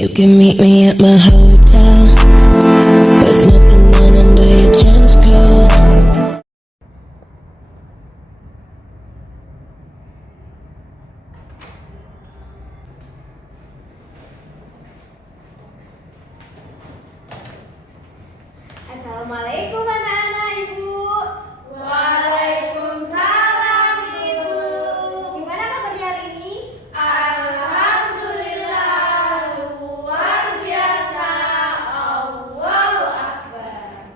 You can meet me at my hotel with nothing on under your trench coat. Assalamualaikum anak-anak Ibu. Waalaikumsalam Ibu. Gimana kabarnya hari ini? Alhamdulillah, luar biasa. Allahu Akbar.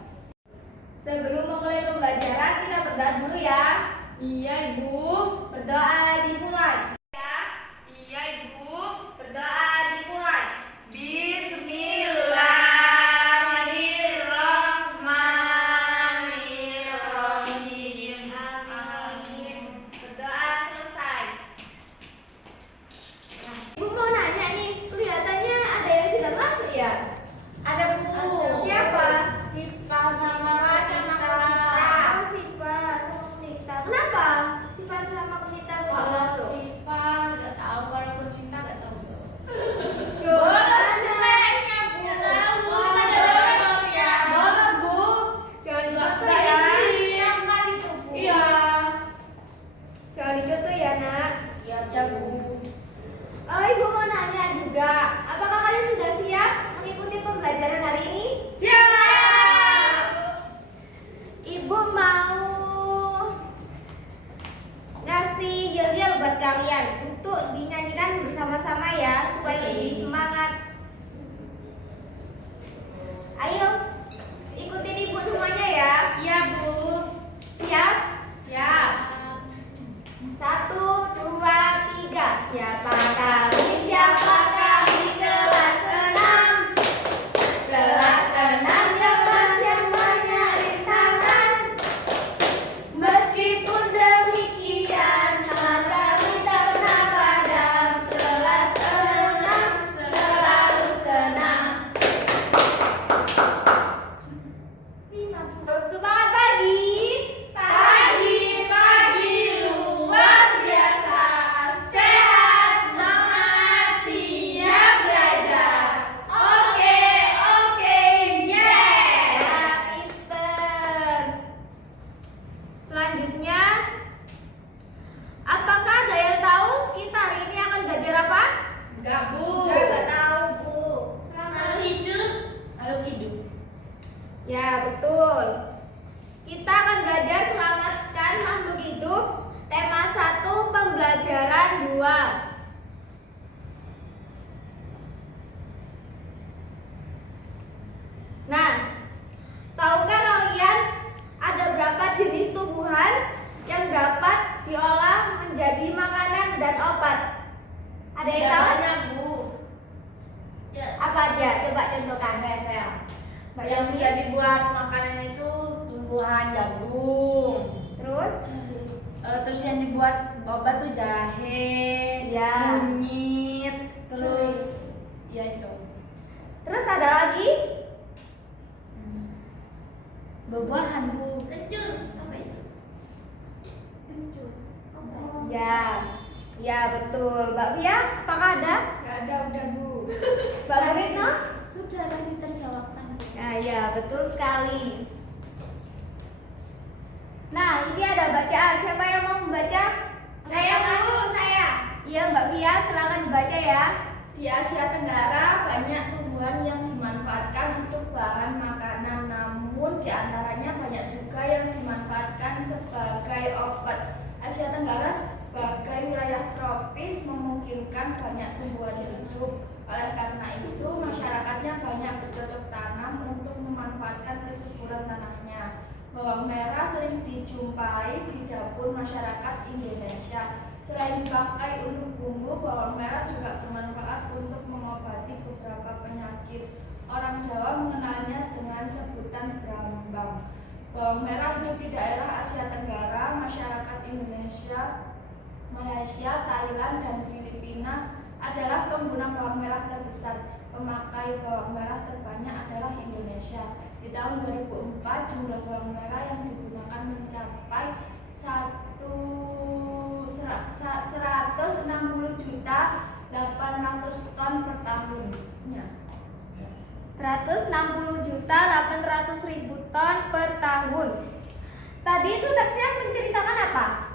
Sebelum memulai pembelajaran kita berdoa dulu ya. Iya Ibu. Berdoa dimulai. Ya. Iya Ibu. Berdoa dimulai. Bismillahirrahmanirrahim. Amin. Berdoa selesai. Nah, Ibu mau nanya nih, kelihatannya ada yang tidak masuk ya? Ada Bu. Siapa? Cipa sama Kunita. Oh, Sipa sama Kunita. Kenapa? Sipa sama Kunita tidak Kalau masuk? Cipa nggak tahu, kalau Kunita nggak tahu. Bolos nilainya Bu. Nggak tahu. Nggak Nggak ada tahu ya. Bolos Bu. Jangan dicontoh Nggak ya. isi yang kali itu Bu. Iya. Jangan dicontoh ya nak. Iya Bu. Oh, Ibu mau nanya juga. Apakah kalian sudah siap mengikuti pembelajaran hari ini? Siap. Ibu mau ngasih yel-yel buat kalian untuk dinyanyikan bersama-sama ya supaya lebih semangat. Ayo, ikutin Ibu semuanya ya. Iya Bu. Siap? Siap. 1, 2, 3. Siapa kami? Siapa kami? Kelas 6. Kelas 6 kelas yang banyak rintangan. Meskipun demikian, semangat kami tak pernah padam. Kelas 6 selalu senang. Semangat pagi. Pagi luar biasa. Sehat, semangat, siap belajar. Oke, yeah. Ya, pinter. Selanjutnya, apakah ada yang tahu kita hari ini akan belajar apa? Enggak Bu. Nggak tahu Bu. Makhluk hidup. Makhluk hidup. Ya, betul. Kita akan belajar selamatkan makhluk hidup. Tema 1, pembelajaran 2. Nah, tahukah kalian ada berapa jenis tumbuhan yang dapat diolah menjadi makanan dan obat? Ada yang tahu? Banyak Bu. Ya. Apa aja? Coba contohkan. Yang bisa dibuat makanan itu tumbuhan jagung. Terus? Terus yang dibuat obat tuh jahe, Ya. kunyit, terus ya itu. Terus ada lagi? Buah-buahan Bu. Kencur. Apa itu? Kencur. Ya. Ya, betul. Mbak Pia, apakah ada? Gak ada udah Bu. Mbak Gurisno? Sudah tadi terjawabkan. Nah, ya, betul sekali. Nah, ini ada bacaan. Siapa yang mau membaca? Saya Bu, saya. Iya, Mbak Pia, silakan dibaca ya. Di Asia Tenggara banyak tumbuhan yang dimanfaatkan untuk bahan makanan, namun diantaranya banyak juga yang dimanfaatkan sebagai obat. Asia Tenggara sebagai wilayah tropis memungkinkan banyak tumbuhan hidup. Oleh karena itu, masyarakatnya banyak bercocok tanam untuk memanfaatkan kesuburan tanahnya. Bawang merah sering dijumpai di dapur masyarakat Indonesia. Selain dipakai untuk bumbu, bawang merah juga bermanfaat untuk mengobati beberapa penyakit. Orang Jawa mengenalnya dengan sebutan brambang. Bawang merah hidup di daerah Asia Tenggara. Masyarakat Indonesia, Malaysia, Thailand, dan Filipina adalah pengguna bawang merah terbesar. Pemakai bawang merah terbanyak adalah Indonesia. Di tahun 2004, jumlah bawang merah yang digunakan mencapai 160 juta 800 ton per tahunnya. 160.800.000 ton per tahun. Tadi itu teksnya menceritakan apa?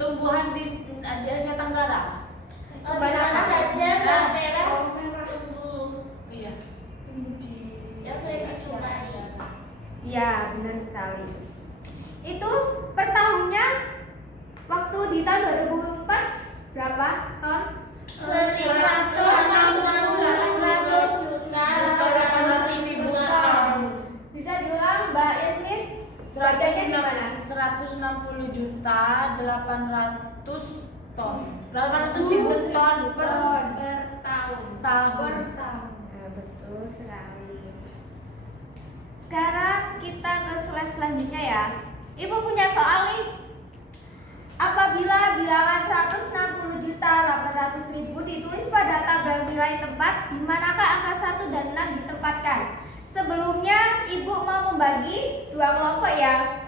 Tumbuhan di Asia Tenggara. Mana saja Nah, merah tumbuh Iya. di yang sering dijumpai. Ya, benar sekali. Itu per tahunnya waktu di tahun 2004 berapa ton? 160.800.000 ton. Bisa diulang, Mbak Yasmin? Bacanya gimana? 160 juta 800 ton. 800.000 ton per tahun. tahun. Nah, betul sekali. Sekarang kita ke slide selanjutnya ya. Ibu punya soal nih. Apabila bilangan 160.800.000 ditulis pada tabel nilai tempat, di manakah angka 1 dan 6 ditempatkan? Sebelumnya Ibu mau membagi dua kelompok ya.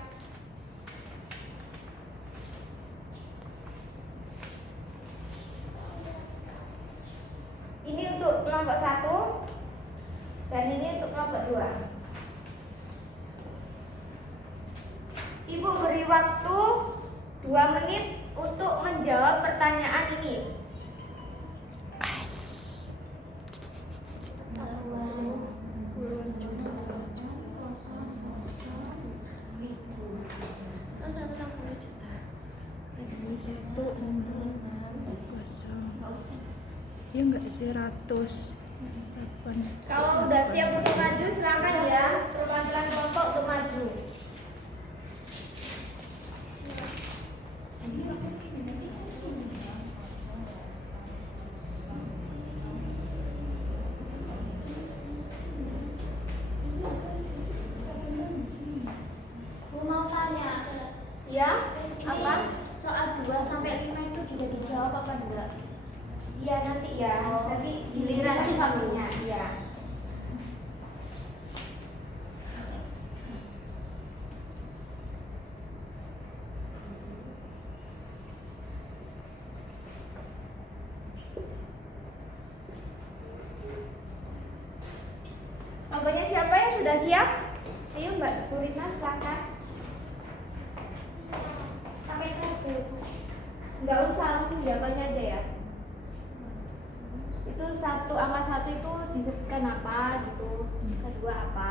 Ini untuk kelompok 1 dan ini untuk kelompok 2. Ibu beri waktu 2 menit untuk menjawab pertanyaan ini. Ya enggak sih 100. Kalau udah siap untuk maju, silakan ya. Perwakilan kelompok untuk maju. Bu mau tanya, Ya, apa? soal 2 sampai 5 itu juga dijawab apa enggak? Iya nanti ya. Nanti giliran Satu-satu. satunya. Iya. Kelompoknya siapa yang sudah siap? Ayo Mbak Purina, silakan. Sampai berapa? Nggak usah, langsung jawabannya aja ya. Itu angka 1 itu disebutkan apa gitu, kedua apa.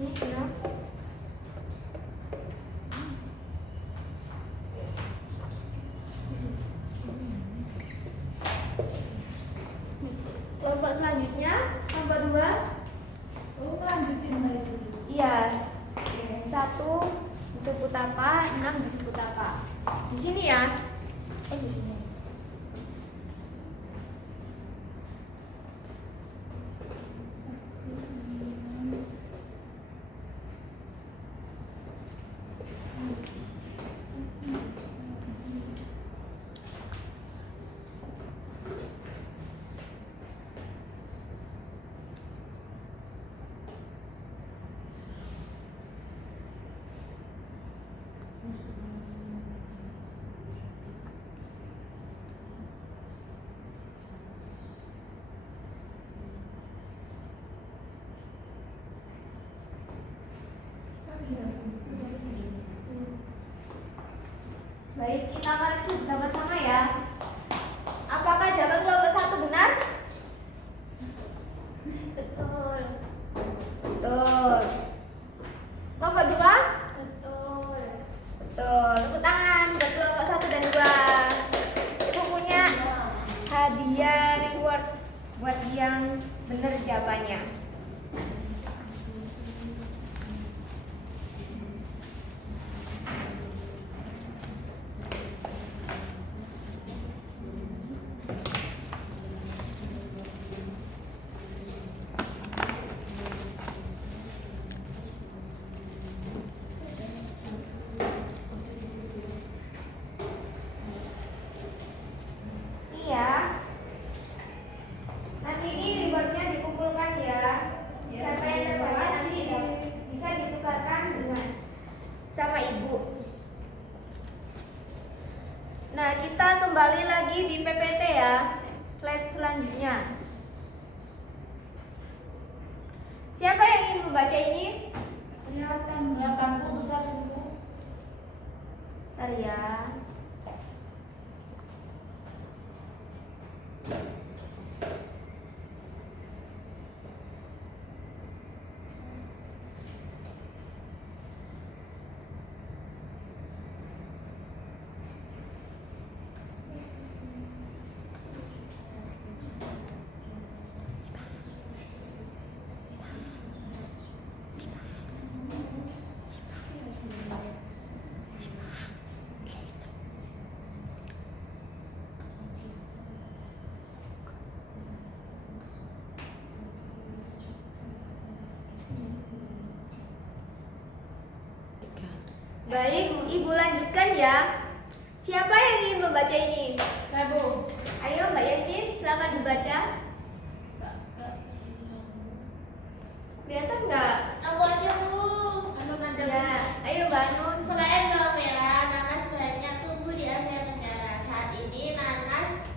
Ini kenapa? Kelompok selanjutnya, kelompok 2. Oh, lanjutin dari dulu. Iya. 1 disebut apa, 6 disebut apa. Di sini ya. Di sini. Baik, kita koreksi bersama-sama ya. Apakah jawaban kelompok 1 benar? Betul. Betul. Kelompok 2? Betul. Betul. Tepuk tangan buat kelompok 1 dan 2. Ibu punya hadiah reward buat yang benar jawabannya. Iya. Nanti ini rewardnya dikumpulkan ya. Siapa yang terbanyak nanti bisa ditukarkan dengan sama ibu. Nah, kita kembali lagi di PPT ya. Slide selanjutnya. Siapa yang ingin membaca ini? Kelihatan Bu, besar Bu. Bentar ya. Baik, Ibu lanjutkan ya. Siapa yang ingin membaca ini? Saya Bu. Ayo Mbak Yasin, silakan dibaca. Kelihatan nggak? Aku aja Bu. Ya, ayo Mbak Anun. Selain bawang merah, nanas banyak tumbuh di Asia Tenggara. Saat ini nanas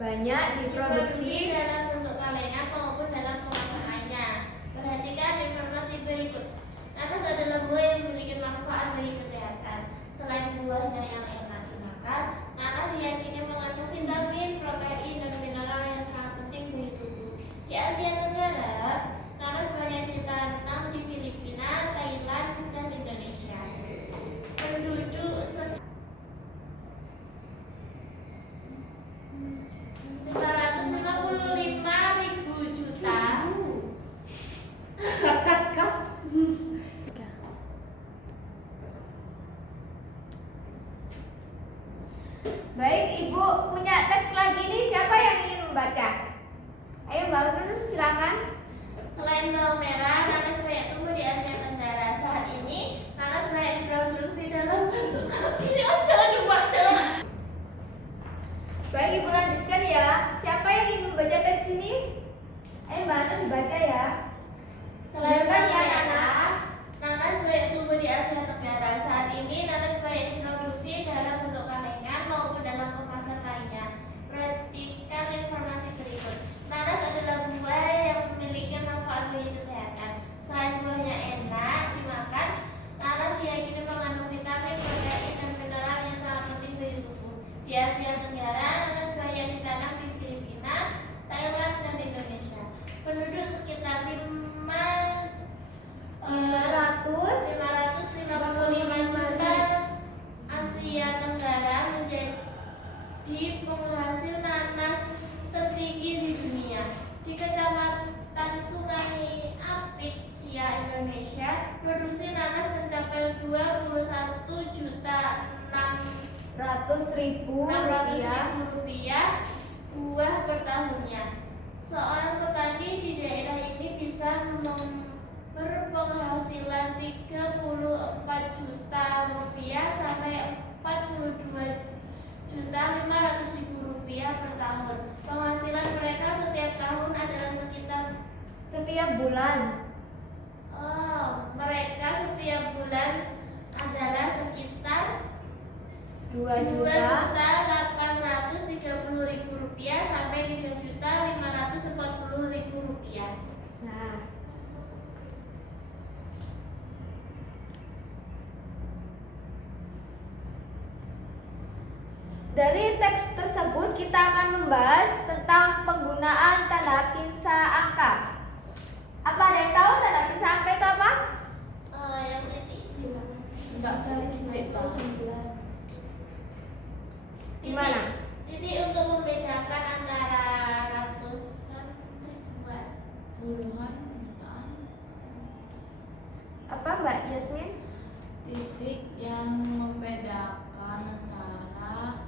Banyak diproduksi. dalam bentuk kalengan maupun dalam kemasan lainnya. Perhatikan informasi berikut. Nanas adalah buah yang memiliki manfaat bagi kesehatan. Selain buahnya yang enak dimakan, nanas diyakini mengandung vitamin, protein, dan mineral yang sangat penting bagi tubuh. Di Asia Tenggara, nanas banyak ditanam di Filipina, Thailand, dan Indonesia. Penduduk 555.000 juta. Kat. Baik, Ibu punya teks lagi nih. Siapa yang ingin membaca? Ayo Mbak Anun, silakan. Selain bawang merah, nanas banyak tumbuh di Asia Tenggara. Saat ini, nanas banyak diproduksi dalam bentuk jangan dibaca. Baik, Ibu lanjutkan ya. Siapa yang ingin membaca teks ini? Ayo Mbak Anun dibaca ya. Selain Silakan bawang ya, merah, nanas banyak tumbuh di Asia Tenggara. Saat ini, nanas banyak diproduksi dalam bentuk kalengan maupun dalam kemasan lainnya. Perhatikan informasi berikut. Nanas adalah buah yang memiliki manfaat bagi kesehatan. Selain buahnya enak dimakan, nanas diyakini mengandung vitamin, protein, dan mineral yang sangat penting bagi tubuh. Di Asia Tenggara, nanas banyak ditanam di Filipina, Thailand, dan Indonesia. Penduduk sekitar 555 juta Asia Tenggara menjadi penghasil nanas tertinggi di dunia. Di Kecamatan Sungai Apit, Sia, Indonesia, produksi nanas mencapai 600.000 rupiah. buah per tahunnya. Seorang petani di daerah ini bisa berpenghasilan 34 juta rupiah sampai 42.500.000 rupiah per tahun. Penghasilan mereka setiap tahun adalah Setiap bulan. mereka setiap bulan adalah sekitar 2.830.000 rupiah sampai 3.540.000 rupiah. Nah, Dari teks tersebut kita akan membahas tentang penggunaan tanda pinsah angka. Apa ada yang tahu tanda pinsah angka itu apa? Yang titik di mana? Enggak kali titik Itu 9. Gimana? Titik untuk membedakan antara ratusan, ribuan. puluhan jutaan. Apa Mbak Yasmin? Titik yang membedakan antara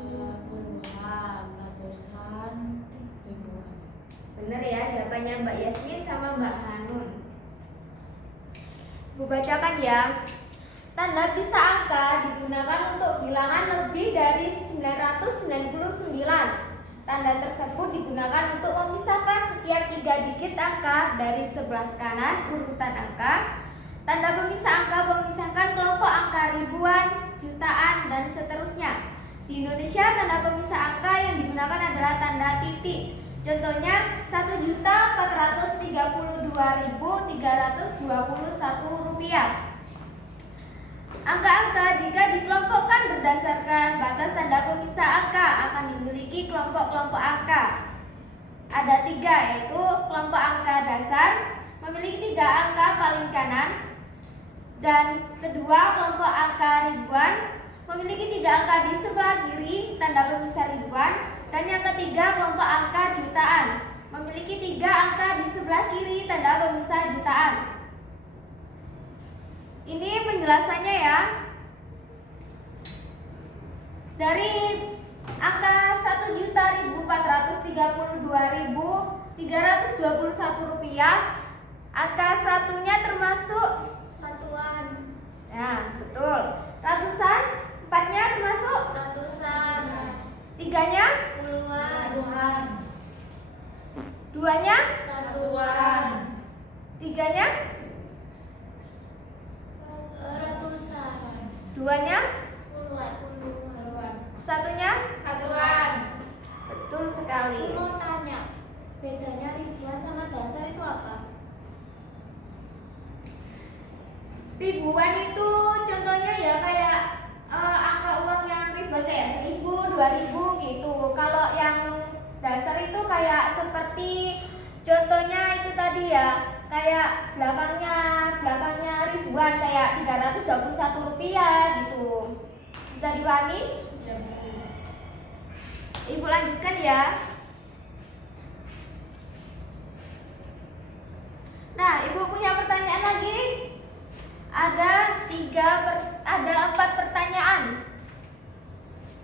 puluhan, ratusan, ribuan. Benar ya jawabannya Mbak Yasmin sama Mbak Hanun. Bu bacakan ya. Tanda pinsah angka digunakan untuk bilangan lebih dari 999. Tanda tersebut digunakan untuk memisahkan setiap 3 digit angka dari sebelah kanan urutan angka. Tanda pemisah angka memisahkan kelompok angka ribuan, jutaan, dan seterusnya. Di Indonesia, tanda pemisah angka yang digunakan adalah tanda titik. Contohnya 1.432.321 rupiah. Angka-angka jika dikelompokkan berdasarkan batas tanda pemisah angka akan dimiliki kelompok-kelompok angka. Ada 3, yaitu kelompok angka dasar memiliki 3 angka paling kanan, dan kedua kelompok angka ribuan memiliki 3 angka di sebelah kiri tanda pemisah ribuan, dan yang ketiga kelompok angka jutaan memiliki 3 angka di sebelah kiri tanda pemisah jutaan. Ini penjelasannya ya. Dari angka 1.432.321 rupiah, angka satunya termasuk Satuan. ya betul. Ratusan, 4-nya termasuk Ratusan. 3-nya, Puluhan. 2-nya, Satuan. 3-nya, Ratusan. 2-nya, Puluhan. 1-nya. Satuan. Betul sekali. Mau tanya, bedanya ribuan sama dasar itu apa? Ribuan itu contohnya ya kayak angka uang yang ribuan kayak 1.000, 2.000 gitu. Kalau yang dasar itu kayak seperti contohnya itu tadi ya, kayak belakangnya ribuan kayak 321 rupiah gitu. Bisa dipahami? Ya, Bu. Ibu lanjutkan ya. Nah, Ibu punya pertanyaan lagi nih. Ada 4 pertanyaan.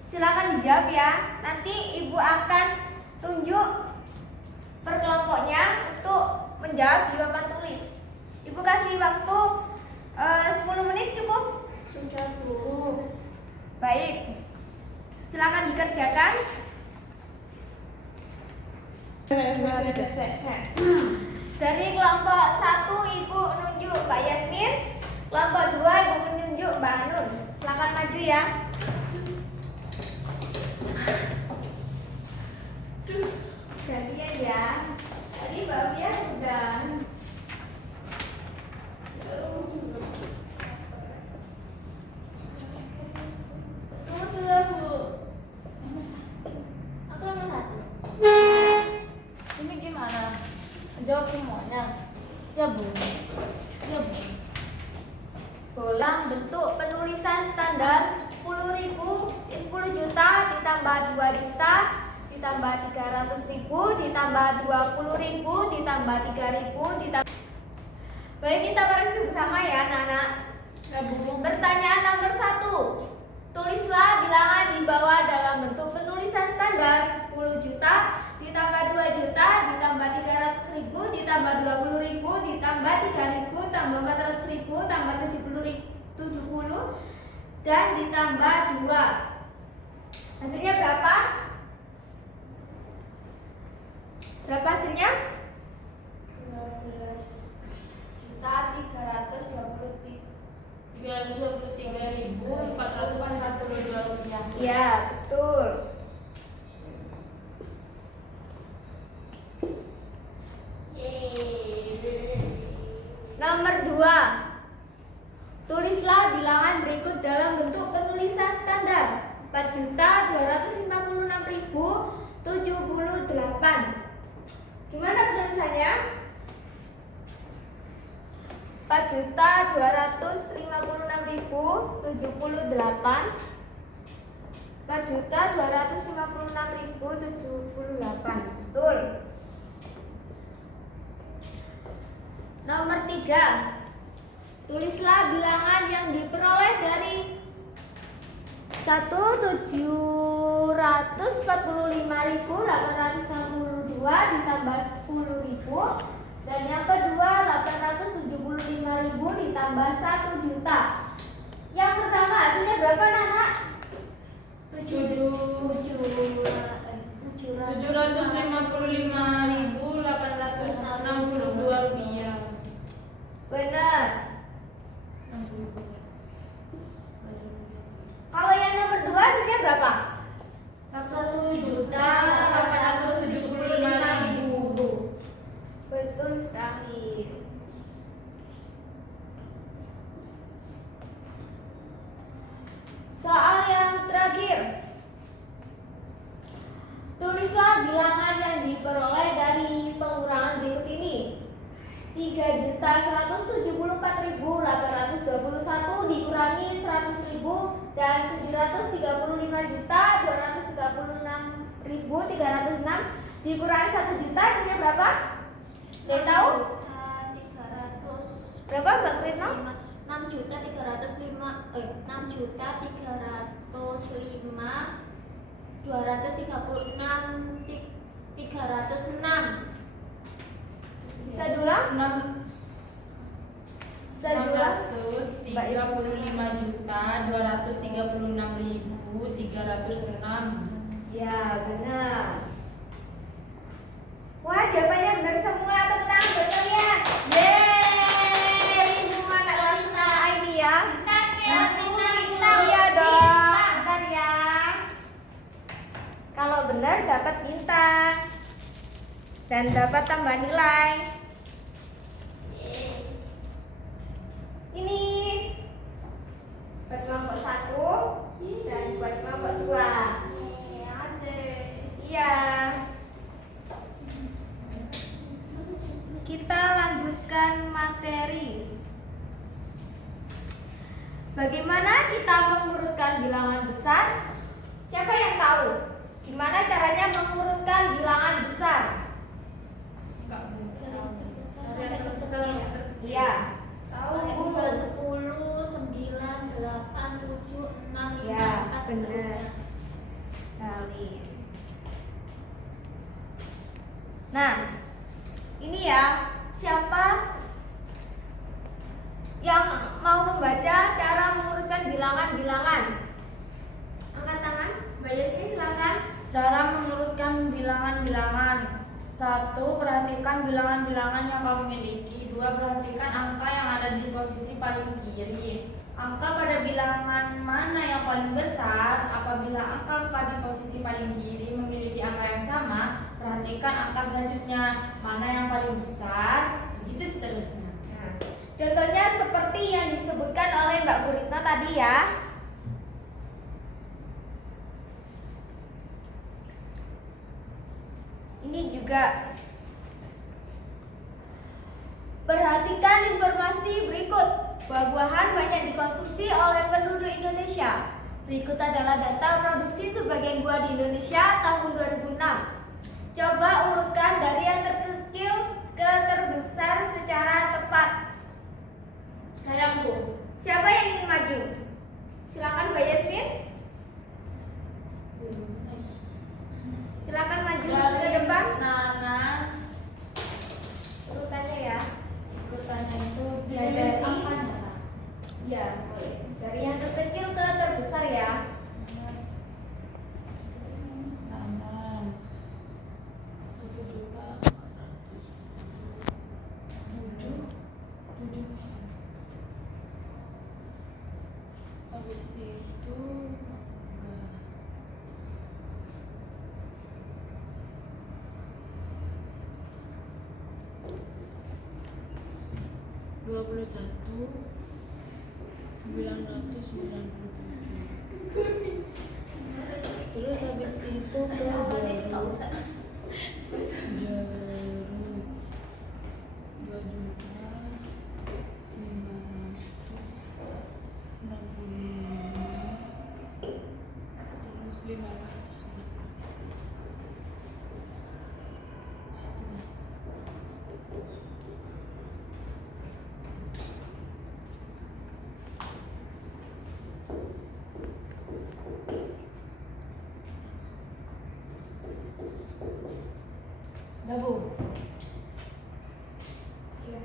Silakan dijawab ya. Nanti Ibu akan tunjuk per kelompoknya untuk menjawab di papan tulis. Ibu kasih waktu 10 menit cukup? Sudah, Bu. Baik. Silakan dikerjakan. Dari kelompok 1 Ibu menunjuk Mbak Yasmin, kelompok 2 Ibu menunjuk Mbak Hanun. Silakan maju ya. Gantian ya. Tadi Mbak Fia sudah. Nomor 2, Bu. Aku nomor 1. Ini gimana? Jawab semuanya. Ya, Bu. Ya, Bu. Bolang bentuk penulisan standar 10.000, 10 juta ditambah 2 juta ditambah 300.000 ditambah 20.000 ditambah 3.000 ditambah. Baik, kita koreksi bersama ya anak-anak. Ya, Bu. Pertanyaan nomor 1. Tulislah bilangan di bawah dalam bentuk penulisan standar 10 juta ditambah 2 juta ditambah 300.000 ditambah 20.000 ditambah 3.000 tambah 400.000 tambah 70 dan ditambah 2. Hasilnya berapa? Berapa hasilnya? 323.442 rupiah. Ya, betul. Nomor 2. Tulislah bilangan berikut dalam bentuk penulisan standar 4.256.078. Gimana penulisannya? 4.256.078. 4.256.078. Betul. Nomor 3. Tulislah bilangan yang diperoleh dari 1.745.862 ditambah 10.000, dan yang kedua 875.000 ditambah 1 juta. Yang pertama hasilnya berapa, Nana? 755.862 rupiah. Benar. Kalau yang nomor 2 hasilnya berapa? 1.875.000. Betul sekali. Soal yang terakhir. Tulislah bilangan yang diperoleh dari pengurangan berikut ini. 3.174.821 dikurangi 100.000 dan 735.236.306 dikurangi 1 juta, hasilnya berapa? Udah tahu? 300 Berapa, Mbak Kretno? 306. Bisa diulang? 635.236.306. Ya, benar. Wah, jawabannya benar semua. Tepuk tangan buat kalian. Yeay, semua anak kelas 6 ini ya. Iya dong, bentar ya. Kalau benar dapat bintang dan dapat tambah nilai. Ini buat kelompok 1 dan buat kelompok 2. Iya. Kita lanjutkan materi. Bagaimana kita mengurutkan bilangan besar? Siapa yang tahu? Gimana caranya mengurutkan bilangan besar? Enggak, Bu. Dari yang terbesar ya? Iya. Tahu Bu, 10, 9, 8, 7, 6, 5, Ya, 4, benar. Sekali. Nah, ini ya, siapa yang mau membaca cara mengurutkan bilangan-bilangan? Angkat tangan, Mbak Yasmin silakan. Cara mengurutkan bilangan-bilangan. 1. Perhatikan bilangan-bilangan yang kamu miliki. 2. Perhatikan angka yang ada di posisi paling kiri. Angka pada bilangan mana yang paling besar? Apabila angka di posisi paling kiri memiliki angka yang sama, perhatikan angka selanjutnya mana yang paling besar, begitu seterusnya. Nah, contohnya seperti yang disebutkan oleh Mbak Guritno tadi ya. Ini juga. Perhatikan informasi berikut. Buah-buahan banyak dikonsumsi oleh penduduk Indonesia. Berikut adalah data produksi sebagian buah di Indonesia tahun 2006. Coba urutkan dari yang terkecil ke terbesar secara tepat. Saya, Bu. Siapa yang ingin maju? Silakan Mbak Yasmin. Silakan maju ke depan. Nanas. Urutannya ya. Urutannya itu Ya, ditulis dari- angkanya. Ya, boleh. Dari yang terkecil ke terbesar ya. Nanas. 1.400.000. 7. Habis itu enggak. 21.997. Terus habis itu ke Jarut. Jarut 2.565 terus 500. Udah, Bu. Iya.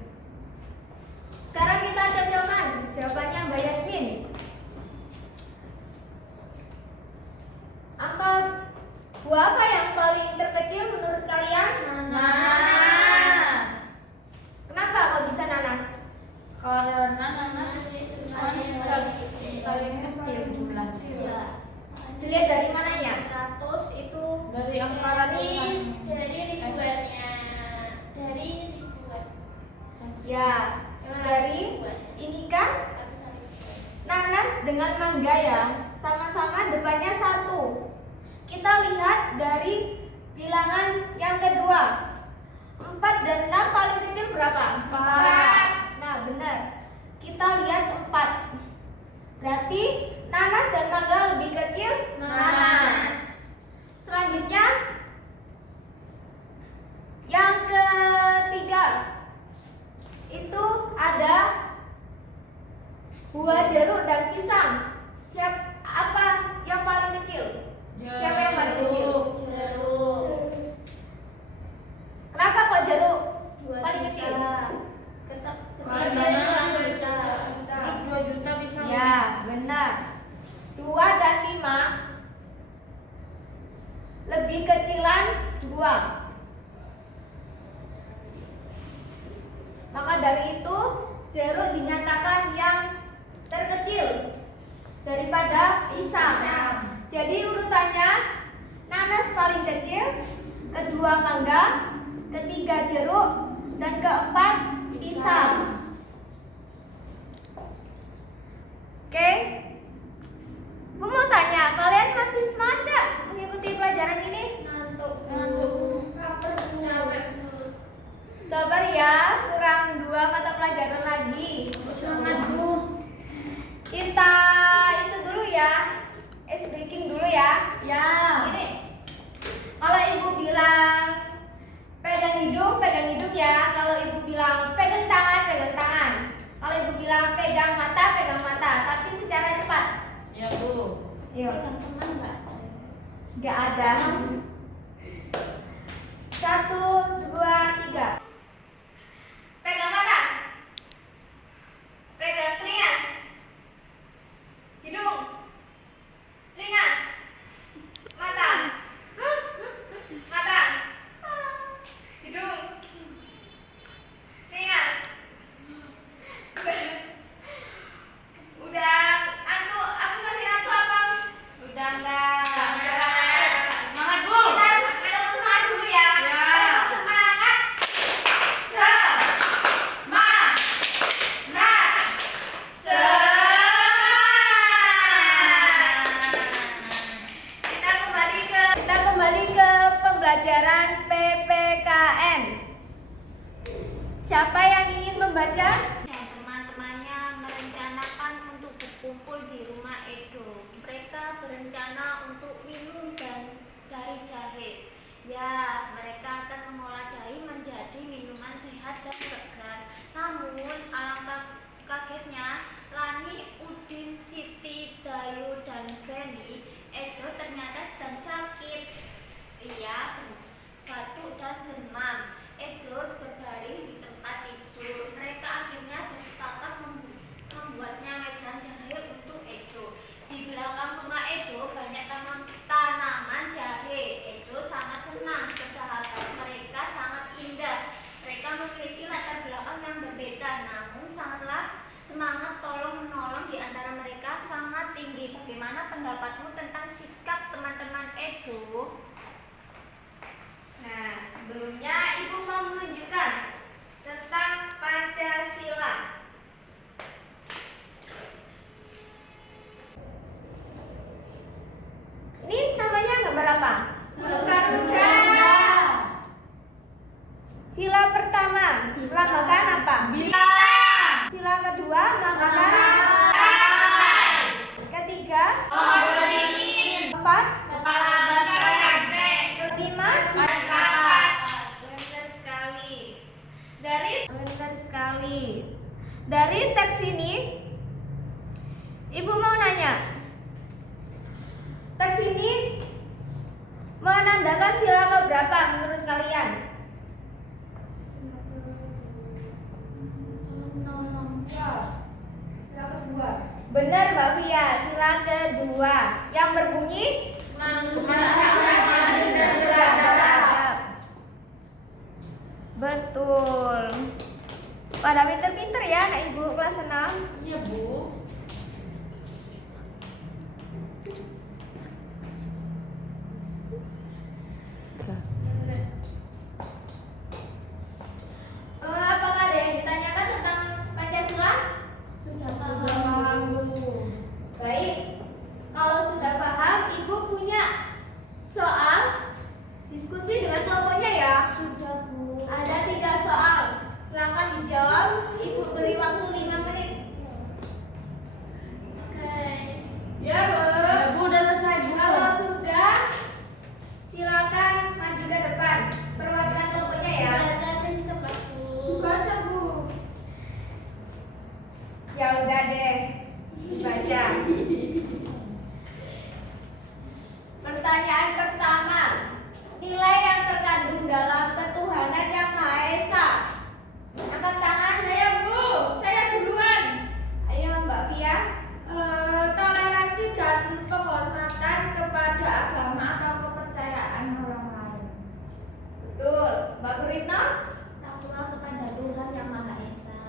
Sekarang kita cocokkan jawabannya Mbak Yasmin. Angka buah apa yang paling terkecil menurut kalian? Nanas. Kenapa kok bisa nanas? Karena nanas paling kecil jumlahnya. Iya. Dilihat dari mananya? 100 itu Dari angka ratusan. dari ribuannya. Dari ribuan. Ya, dari ini kan nanas dengan mangga ya, sama-sama depannya 1. Kita lihat dari bilangan yang kedua. 4 dan 6 paling kecil berapa? 4. Nah, benar. Kita lihat 4. Berarti nanas dan mangga lebih kecil? Nanas. Selanjutnya yang ketiga itu ada buah jeruk dan pisang. Apa yang paling kecil? Siapa yang paling kecil? Jeruk. Kenapa kok jeruk 2 paling kecil? Karena jeruk 2 juta bisa. Ya, benar. 2 dan 5 lebih kecilan 2. Maka dari itu jeruk dinyatakan yang terkecil daripada pisang. Jadi urutannya nanas paling kecil, kedua mangga, ketiga jeruk, dan keempat pisang. Oke? Gue mau tanya, kalian masih semangat gak mengikuti pelajaran ini? Ngantuk. Sabar ya, kurang 2 mata pelajaran lagi. Semangat, Bu. Kita itu dulu ya, ice breaking dulu ya. Ya. Gini, kalau ibu bilang pegang hidung ya. Kalau ibu bilang pegang tangan. Kalau ibu bilang pegang mata. Tapi secara cepat. Ya, Bu. Yuk. Pegang teman nggak? Gak ada. 1, 2, 3. Pegang mata. Pegang telinga. Hidung. Telinga. Mata. Mata. Hidung. Telinga. Udah ngantuk? Aku masih ngantuk apa? Udah enggak. Semangat, Bu. Kita semangat dulu ya. Ya. Ayo, kedua, melakukan ketiga, keempat, kelima, benar sekali. Dari teks ini, Ibu mau nanya, teks ini menandakan sila keberapa menurut kalian? Sila kedua. Benar Mbak Pia, sila kedua yang berbunyi beradab. Betul. Pada pinter-pinter ya anak Ibu kelas 6. Iya, Bu. Apakah ada yang ditanyakan tentang Pancasila? Sudah Paham, Bu. Baik, kalau sudah paham, Ibu punya soal diskusi dengan kelompoknya ya. Sudah, Bu. Ada 3 soal, silakan dijawab. Ibu beri waktu 5 menit. Ya, Bu. Ya, Bu, udah selesai, Bu. Kalau sudah, silakan maju ke depan. Perwakilan kelompoknya ya. Baca aja di tempat, Bu. Baca, Bu. Ya udah deh, dibaca. Pertanyaan pertama, nilai yang terkandung dalam ketuhanan yang Maha Esa. Angkat tangan, ayo Bu. Saya duluan. Ayo Mbak Pia. Toleransi dan penghormatan kepada agama atau kepercayaan orang lain. Betul. Mbak Guritno. Takwa kepada Tuhan yang Maha Esa.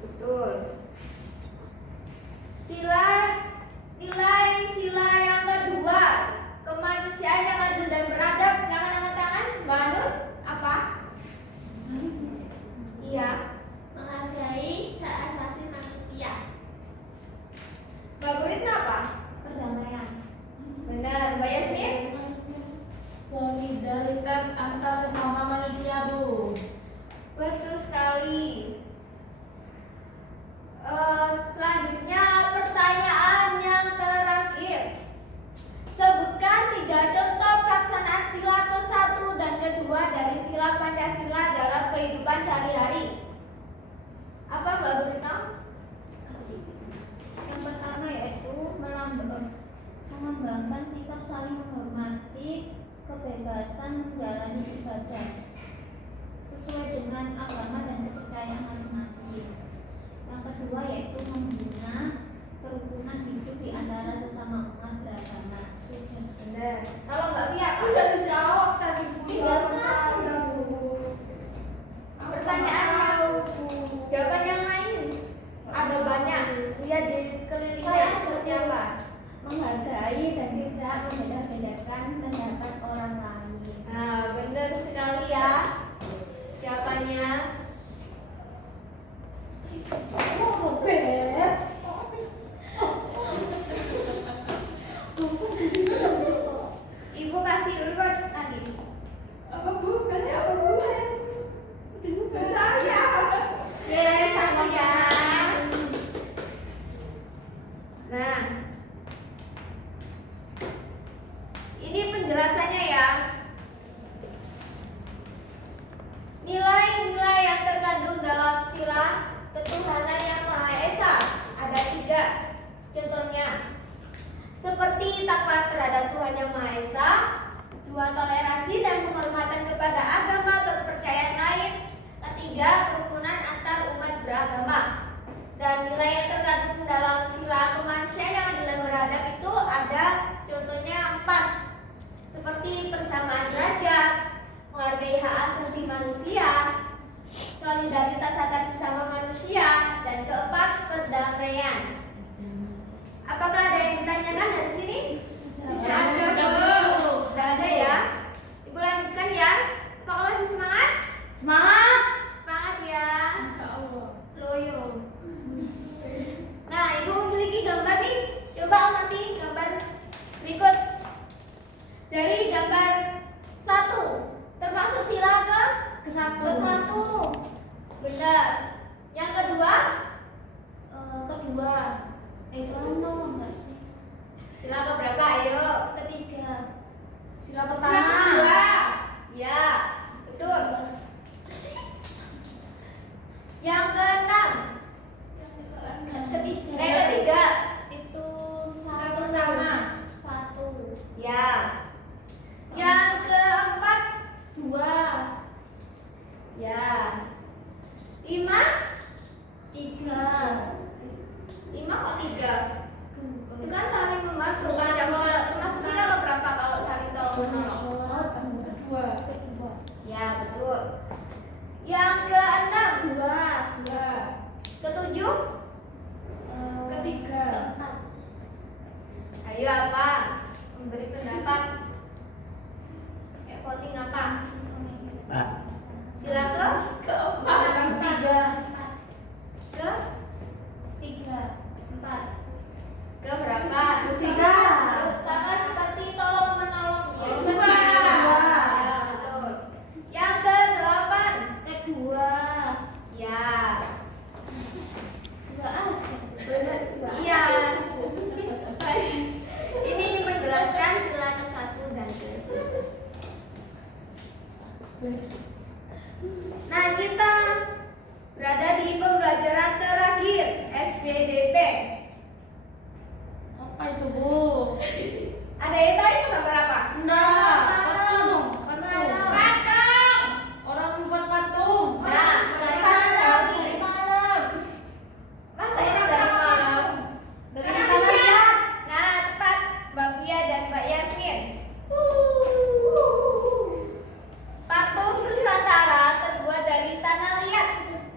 Betul. Nilai sila yang kedua, kemanusiaan yang adil dan beradab. Silakan angkat tangan. Mbak Nur, apa? Iya. Menghargai hak asasi manusia. Mbak Guritno apa? Perdamaian. Benar. Mbak Yasmin? Solidaritas antar sesama manusia, Bu. Betul sekali. Selanjutnya pertanyaan yang terakhir. Sebutkan 3 contoh pelaksanaan sila ke-1 dan ke-2 dari sila Pancasila dalam kehidupan sehari-hari. Apa Mbak Guritno? Yang pertama yaitu mengembangkan sikap saling menghormati, kebebasan menjalani ibadah sesuai dengan agama dan kepercayaan masing-masing. Yang kedua yaitu membina kerukunan hidup di antara sesama umat beragama. Sudah. Benar. Kalau Mbak Pia apa? Udah dijawab tadi, Bu. Tinggal satu. Pertanyaan jawaban yang lain ada banyak. Lihat di sekelilingnya seperti apa. Menghargai dan tidak membeda-bedakan pendapat orang lain. Nah, benar sekali ya. Jawabannya Oh, Beb. Ibu kasih reward tadi. Apa, Bu? Kasih apa, Bu? Kasih saya. Yeay, satu ya. Nah, ini penjelasannya ya. Nilai-nilai yang terkandung dalam sila ketuhanan yang Maha Esa ada 3. Contohnya, seperti takwa terhadap Tuhan yang Maha Esa, 2 toleransi dan penghormatan kepada agama atau kepercayaan lain, 3 kerukunan antar umat beragama. Dan nilai yang terkandung dalam sila kemanusiaan yang adil dan beradab itu ada contohnya 4, seperti persamaan derajat, menghargai hak asasi manusia, solidaritas antar sesama manusia, dan keempat perdamaian. Apakah ada yang ditanyakan dari sini? Tidak ada, Bu. Tidak ada ya. Ibu lanjutkan ya. Apakah masih semangat? Semangat! Semangat ya. Loyo. Nah, Ibu memiliki gambar nih. Coba amati gambar berikut. Dari gambar 1, termasuk sila Ke-1. ke-1. ketujuh? Ketiga. Keempat. Ayo apa? Memberi pendapat. Voting apa? Sila Ketiga. ke Tiga. Empat. ke berapa? Ketiga. Sama seperti tolong menolong ya. Kedua. Ya, betul. Yang ke-8. Kedua. Ya. Dua aja. Iya. Ini menjelaskan sila ke-1 dan ke-2. Nah, kita berada di pembelajaran terakhir SPDP. Apa itu, Bu? Ada yang tahu itu gambar apa? Enggak, patung. Patung. Orang membuat patung. Nah, Dari tepat malam. sekali. Dari malam. Masa itu dari malam? Dari tanah liat. Nah, tepat Mbak Pia dan Mbak Yasmin. Patung Nusantara terbuat dari tanah liat.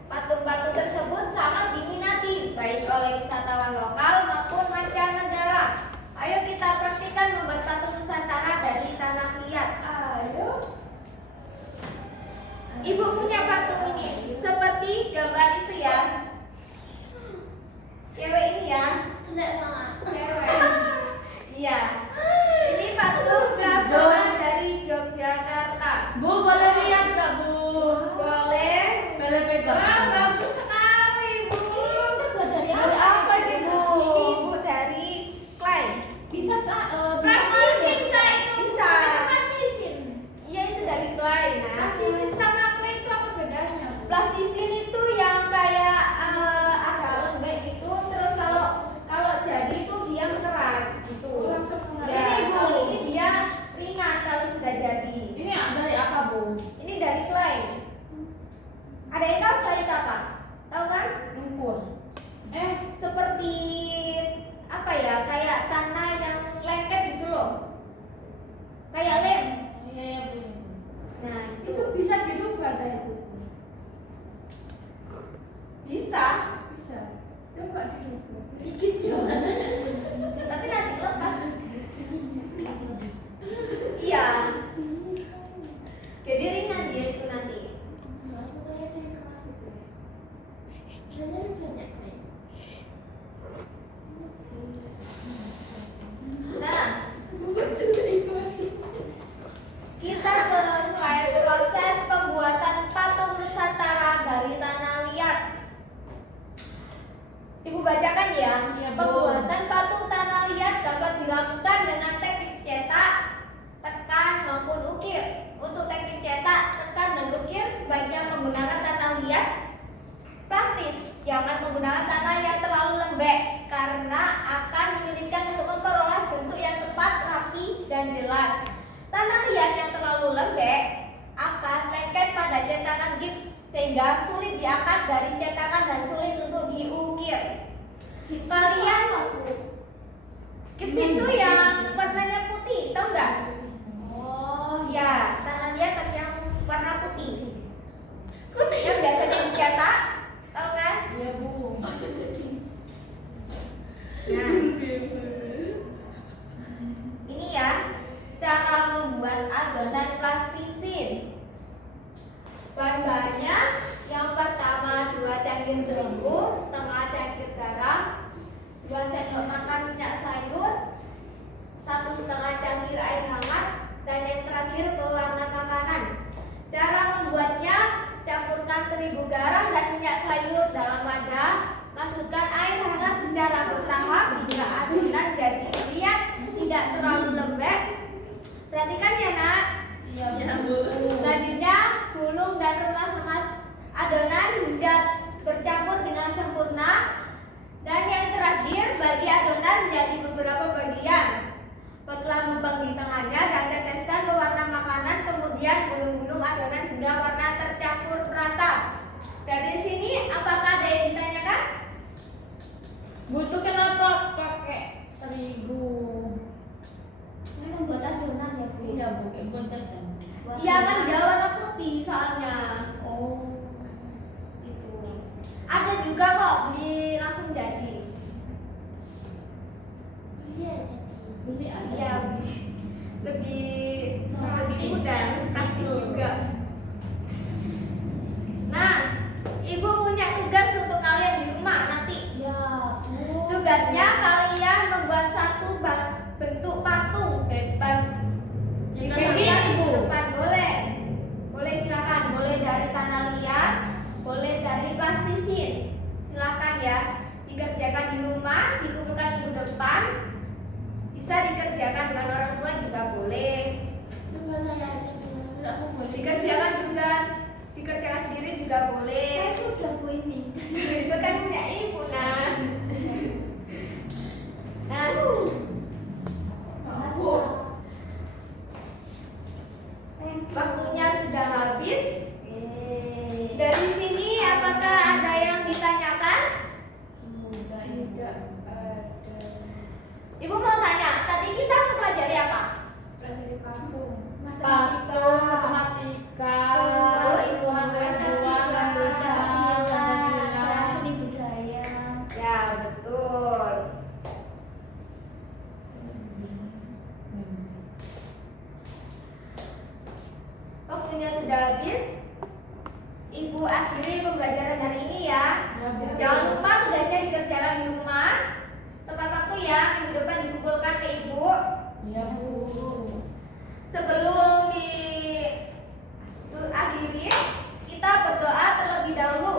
Patung-patung tersebut sangat diminati baik oleh wisatawan lokal maupun mancanegara. Ayo kita praktikkan membuat patung Nusantara dari tanah liat. Ayo. Ibu punya patung ini seperti gambar itu ya. Cewek ini ya. Jelek banget. Cewek. Iya. Ini patung khas dari Yogyakarta. Bu, boleh lihat gak, Bu? Boleh. Boleh pegang. Bagus sekali, Bu. Terbuat dari Dari apa ini, Bu? Ini ibu dari clay. Bisa tak? Plastisin tak itu? Bisa. Plastisin. Iya itu dari clay. Nah, Plastisin sama clay itu apa bedanya? plastisin itu yang kayak agak lembek gitu. Terus kalau jadi itu dia mengeras gitu. Langsung mengeras. Ya, Ini, Bu. kalau ini dia ringan kalau sudah jadi. Ini dari apa, Bu? Ini dari clay. Ada yang tahu clay itu apa? Tahu kan? Lumpur. Seperti apa ya? Kayak tanah yang lengket gitu loh. Kayak lem. Iya, Bu. Nah, Itu bisa dirubah dah itu. bisa. Bisa. Coba dirubah. Tapi nanti lepas. Iya. Jadi ringan dia itu nanti. Aku kayak keras itu. Banyak banyak kayak. Nah, kita ke slide proses pembuatan patung Nusantara dari tanah liat. Ibu bacakan ya. Iya, Bu. Pembuatan patung tanah liat dapat dilakukan dengan teknik cetak, tekan maupun ukir. Untuk teknik cetak, tekan dan ukir sebaiknya menggunakan tanah liat plastis. Jangan menggunakan tanah yang terlalu lembek karena akan menyulitkan untuk memperoleh bentuk yang tepat, rapi dan jelas. Tanah liat yang terlalu lembek akan lengket pada cetakan gips sehingga sulit diangkat dari cetakan dan sulit untuk diukir. Kalian gips itu yang warnanya putih, tahu nggak? Oh, Ya, tanah liat tapi yang warna putih. Yang biasanya dicetak, tahu kan? Iya, Bu. Nah, ini ya cara membuat adonan plastisin. Bahan-bahannya yang pertama 2 cangkir terigu, setengah cangkir garam, 2 sendok makan minyak sayur, 1,5 cangkir air hangat, dan yang terakhir pewarna makanan. Cara membuatnya: campurkan terigu, garam, dan minyak sayur dalam wadah. Masukkan air hangat secara bertahap hingga adonan jadi liat, tidak terlalu lembek. Perhatikan ya nak. Iya, Bu. Selanjutnya gulung dan remas-remas adonan hingga bercampur dengan sempurna. Dan yang terakhir bagi adonan menjadi beberapa bagian. Potlah lubang di tengahnya dan teteskan pewarna makanan, kemudian gulung-gulung adonan hingga warna tercampur rata. Dari sini apakah ada yang ditanyakan? Bu, itu kenapa pakai terigu? ini membuat adonan ya, Bu. Iya, Bu. Buat jajan. Iya kan dia warna putih soalnya. Oh. Itu. Ada juga kok beli Tugasnya kalian membuat satu bentuk patung bebas. Dikerjakan di depan boleh. Boleh silakan. Boleh dari tanah liat, boleh dari plastisin. Silakan ya. Dikerjakan di rumah, dikumpulkan minggu depan. Bisa dikerjakan dengan orang tua juga boleh. Coba saya aja dulu, aku boleh. Dikerjakan sendiri juga boleh. Saya sudah Bu ini. Itu kan punya ibu nah. Nah, waktunya sudah habis. Dari sini apakah ada yang ditanyakan? Sudah tidak ada. Ibu mau tanya, tadi kita mempelajari apa? Pelajari patung. Patung, matematika, ilmuwan pengetahuan, Pancasila. Seni budaya. Ya, betul. Waktunya sudah habis. Ibu akhiri pembelajaran hari ini ya. Ya, Bu. Jangan lupa tugasnya dikerjakan di rumah. Tepat waktu ya, minggu depan dikumpulkan ke ibu. Iya, Bu. Sebelum akhiri, kita berdoa terlebih dahulu